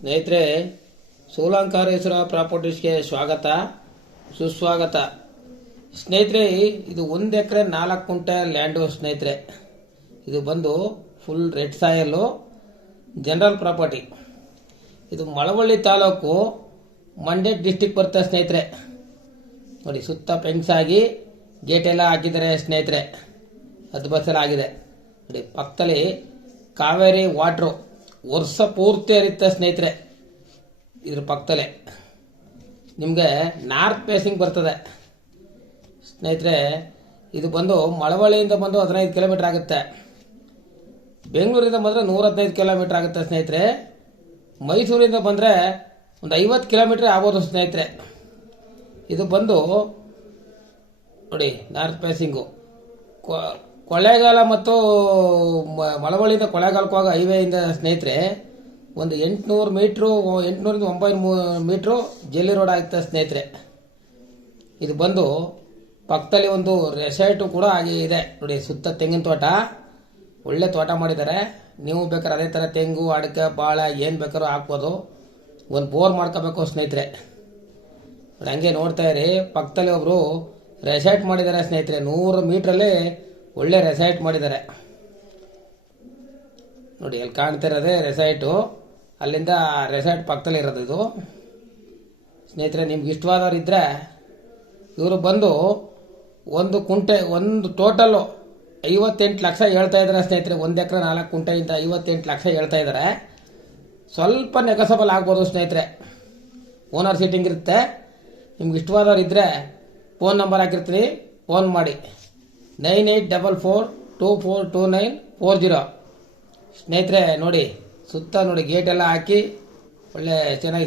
ಸ್ನೇಹಿತರೆ, ಸೋಲಂಕಾರೇಶ್ವರ ಪ್ರಾಪರ್ಟೀಸ್ಗೆ ಸ್ವಾಗತ ಸುಸ್ವಾಗತ. ಸ್ನೇಹಿತರೆ, ಇದು 1 ಎಕರೆ 4 ಗುಂಟೆ ಲ್ಯಾಂಡು. ಸ್ನೇಹಿತರೆ, ಇದು ಬಂದು ಫುಲ್ ರೆಡ್ ಸಾಯಲ್ಲು ಜನರಲ್ ಪ್ರಾಪರ್ಟಿ. ಇದು ಮಳವಳ್ಳಿ ತಾಲೂಕು, ಮಂಡ್ಯ ಡಿಸ್ಟಿಕ್ ಬರುತ್ತೆ ಸ್ನೇಹಿತರೆ. ನೋಡಿ, ಸುತ್ತ ಫೆನ್ಸ್ ಆಗಿ ಗೇಟ್ ಎಲ್ಲ ಹಾಕಿದ್ದಾರೆ ಸ್ನೇಹಿತರೆ. ಅದ್ಭುತ ಆಗಿದೆ ನೋಡಿ. ಪಕ್ಕದಲ್ಲಿ ಕಾವೇರಿ ವಾಟ್ರು ವರ್ಷ ಪೂರ್ತಿ ಹರಿಯುತ್ತೆ ಸ್ನೇಹಿತರೆ. ಇದ್ರ ಪಕ್ಕದಲ್ಲೇ ನಿಮಗೆ ನಾರ್ತ್ ಫೇಸಿಂಗ್ ಬರ್ತದೆ ಸ್ನೇಹಿತರೆ. ಇದು ಬಂದು ಮಳವಳ್ಳಿಯಿಂದ ಬಂದು 15 ಕಿಲೋಮೀಟರ್ ಆಗುತ್ತೆ. ಬೆಂಗಳೂರಿಂದ ಬಂದರೆ 115 ಕಿಲೋಮೀಟರ್ ಆಗುತ್ತೆ ಸ್ನೇಹಿತರೆ. ಮೈಸೂರಿಂದ ಬಂದರೆ ಒಂದು 50 ಕಿಲೋಮೀಟರ್ ಆಗ್ಬೋದು ಸ್ನೇಹಿತರೆ. ಇದು ಬಂದು ನೋಡಿ, ನಾರ್ತ್ ಫೇಸಿಂಗು ಕೊಳ್ಳೇಗಾಲ ಮತ್ತು ಮಳವಳ್ಳಿಯಿಂದ ಕೊಳ್ಳೇಗಾಲಕ್ಕೆ ಹೋಗೋ ಹೈವೇಯಿಂದ ಸ್ನೇಹಿತರೆ ಒಂದು 800 ಮೀಟ್ರು, 800ರಿಂದ 900 ಮೀಟ್ರು ಜಲ್ಲಿ ರೋಡ್ ಆಗುತ್ತೆ ಸ್ನೇಹಿತರೆ. ಇದು ಬಂದು ಪಕ್ಕದಲ್ಲಿ ಒಂದು ರೆಸಾರ್ಟು ಕೂಡ ಆಗಿ ಇದೆ ನೋಡಿ. ಸುತ್ತ ತೆಂಗಿನ ತೋಟ, ಒಳ್ಳೆ ತೋಟ ಮಾಡಿದ್ದಾರೆ. ನೀವು ಬೇಕಾದ್ರೆ ಅದೇ ಥರ ತೆಂಗು, ಅಡಿಕೆ, ಬಾಳ ಏನು ಬೇಕಾದ್ರೂ ಹಾಕ್ಬೋದು. ಒಂದು ಬೋರ್ ಮಾಡ್ಕೋಬೇಕು ಸ್ನೇಹಿತರೆ. ಹಂಗೆ ನೋಡ್ತಾ ಇರಿ, ಪಕ್ಕದಲ್ಲಿ ಒಬ್ಬರು ರೆಸಾರ್ಟ್ ಮಾಡಿದ್ದಾರೆ ಸ್ನೇಹಿತರೆ. 100 ಮೀಟ್ರಲ್ಲಿ ಒಳ್ಳೆ ರೆಸಾರ್ಟ್ ಮಾಡಿದ್ದಾರೆ ನೋಡಿ. ಅಲ್ಲಿ ಕಾಣ್ತಾ ಇರೋದೇ ರೆಸಾರ್ಟು. ಅಲ್ಲಿಂದ ರೆಸಾರ್ಟ್ ಪಕ್ಕದಲ್ಲಿ ಇರೋದು ಇದು ಸ್ನೇಹಿತರೆ. ನಿಮ್ಗೆ ಇಷ್ಟವಾದವ್ರು ಇದ್ದರೆ ಇವರು ಬಂದು ಒಂದು ಕುಂಟೆ, ಒಂದು ಟೋಟಲ್ಲು 58 ಲಕ್ಷ ಹೇಳ್ತಾ ಇದ್ದಾರೆ ಸ್ನೇಹಿತರೆ. 1 ಎಕರೆ 4 ಗುಂಟೆಯಿಂದ 58 ಲಕ್ಷ ಹೇಳ್ತಾ ಇದ್ದಾರೆ. ಸ್ವಲ್ಪ ನೆಗೋಸಬಲ್ ಆಗ್ಬೋದು ಸ್ನೇಹಿತರೆ. ಓನರ್ ಸೀಟಿಂಗ್ ಇರುತ್ತೆ. ನಿಮ್ಗೆ ಇಷ್ಟವಾದವ್ರು ಇದ್ದರೆ ಫೋನ್ ನಂಬರ್ ಹಾಕಿರ್ತೀನಿ, ಫೋನ್ ಮಾಡಿ 9844242940. ಸ್ನೇಹಿತರೆ ನೋಡಿ, ಸುತ್ತ ನೋಡಿ ಗೇಟ್ ಎಲ್ಲ ಹಾಕಿ ಒಳ್ಳೆ ಚೆನ್ನಾಗಿ